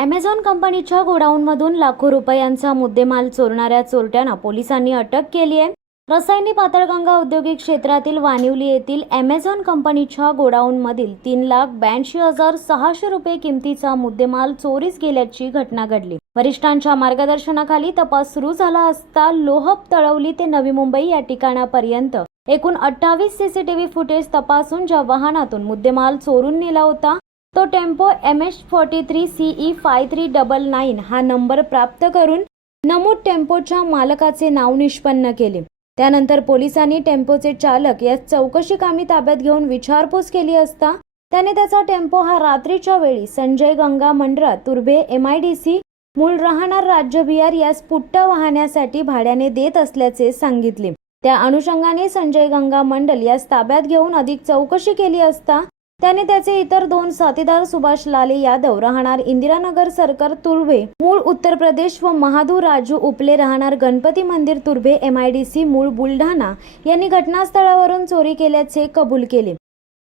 Amazon कंपनीच्या गोडाऊनमधून लाखो रुपयांचा मुद्देमाल चोरणाऱ्या चोरट्यांना पोलिसांनी अटक केली आहे। रसायनी पातळगंगा औद्योगिक क्षेत्रातील वानिवली येथील ॲमेझॉन कंपनीच्या गोडाऊनमधील 3,82,600 रुपये किमतीचा मुद्देमाल चोरीस गेल्याची घटना घडली। वरिष्ठांच्या मार्गदर्शनाखाली तपास सुरू झाला असता लोहप तळवली ते नवी मुंबई या ठिकाणापर्यंत एकूण 28 सीसीटीव्ही फुटेज तपासून ज्या वाहनातून मुद्देमाल चोरून नेला होता तो टेम्पो MH43CE5399 हा नंबर प्राप्त करून नमूद टेम्पोच्या मालकाचे नाव निष्पन्न केले। त्यानंतर पोलिसांनी टेम्पोचे चालक या चौकशी कामी ताब्यात घेऊन विचारपूस केली असता त्याने त्याचा टेम्पो हा रात्रीच्या वेळी संजय गंगा मंडरा तुर्भे MIDC मूळ राहणार राज्य बिहार यास पुट्टा वाहण्यासाठी भाड्याने देत असल्याचे सांगितले। त्या अनुषंगाने संजय गंगा मंडल यास ताब्यात घेऊन अधिक चौकशी केली असता त्याने त्याचे इतर 2 साथीदार सुभाष लाले यादव राहणार इंदिरानगर सर्कल तुर्भे मूळ उत्तर प्रदेश व महादू राजू उपले राहणार गणपती मंदिर तुर्भे MIDC मूळ बुलढाणा यांनी घटनास्थळावरून चोरी केल्याचे कबूल केले।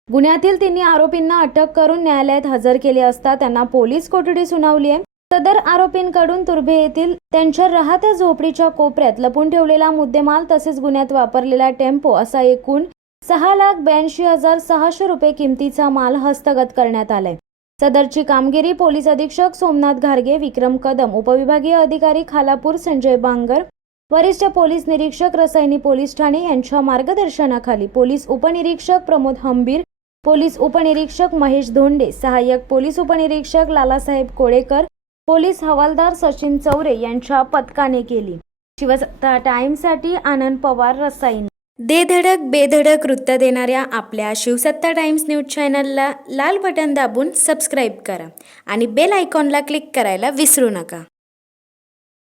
गुन्ह्यातील तिन्ही आरोपींना अटक करून न्यायालयात हजर केले असता त्यांना पोलीस कोठडी सुनावली आहे। सदर आरोपींकडून तुर्भे येथील त्यांच्या राहत्या झोपडीच्या कोपऱ्यात लपून ठेवलेला मुद्देमाल तसेच गुन्ह्यात वापरलेला टेम्पो असा एकूण 6,82,600 रुपये किमतीचा माल हस्तगत करण्यात आलाय। सदरची कामगिरी पोलीस अधीक्षक सोमनाथ घारगे, विक्रम कदम, उपविभागीय अधिकारी खालापूर संजय बांगर, वरिष्ठ पोलीस निरीक्षक रसायनी पोलीस ठाणे यांच्या मार्गदर्शनाखाली पोलीस उपनिरीक्षक प्रमोद हंबीर, पोलीस उपनिरीक्षक महेश धोंडे, सहाय्यक पोलीस उपनिरीक्षक लालासाहेब कोळेकर, पोलीस हवालदार सचिन चौरे यांच्या पथकाने केली। शिवसत्ता टाइम्ससाठी आनंद पवार, रसायनी। दे धडक बेधडक वृत्त देणाऱ्या आपल्या शिवसत्ता टाइम्स न्यूज चॅनलला लाल बटन दाबून सबस्क्राईब करा आणि बेल आयकॉनला क्लिक करायला विसरू नका।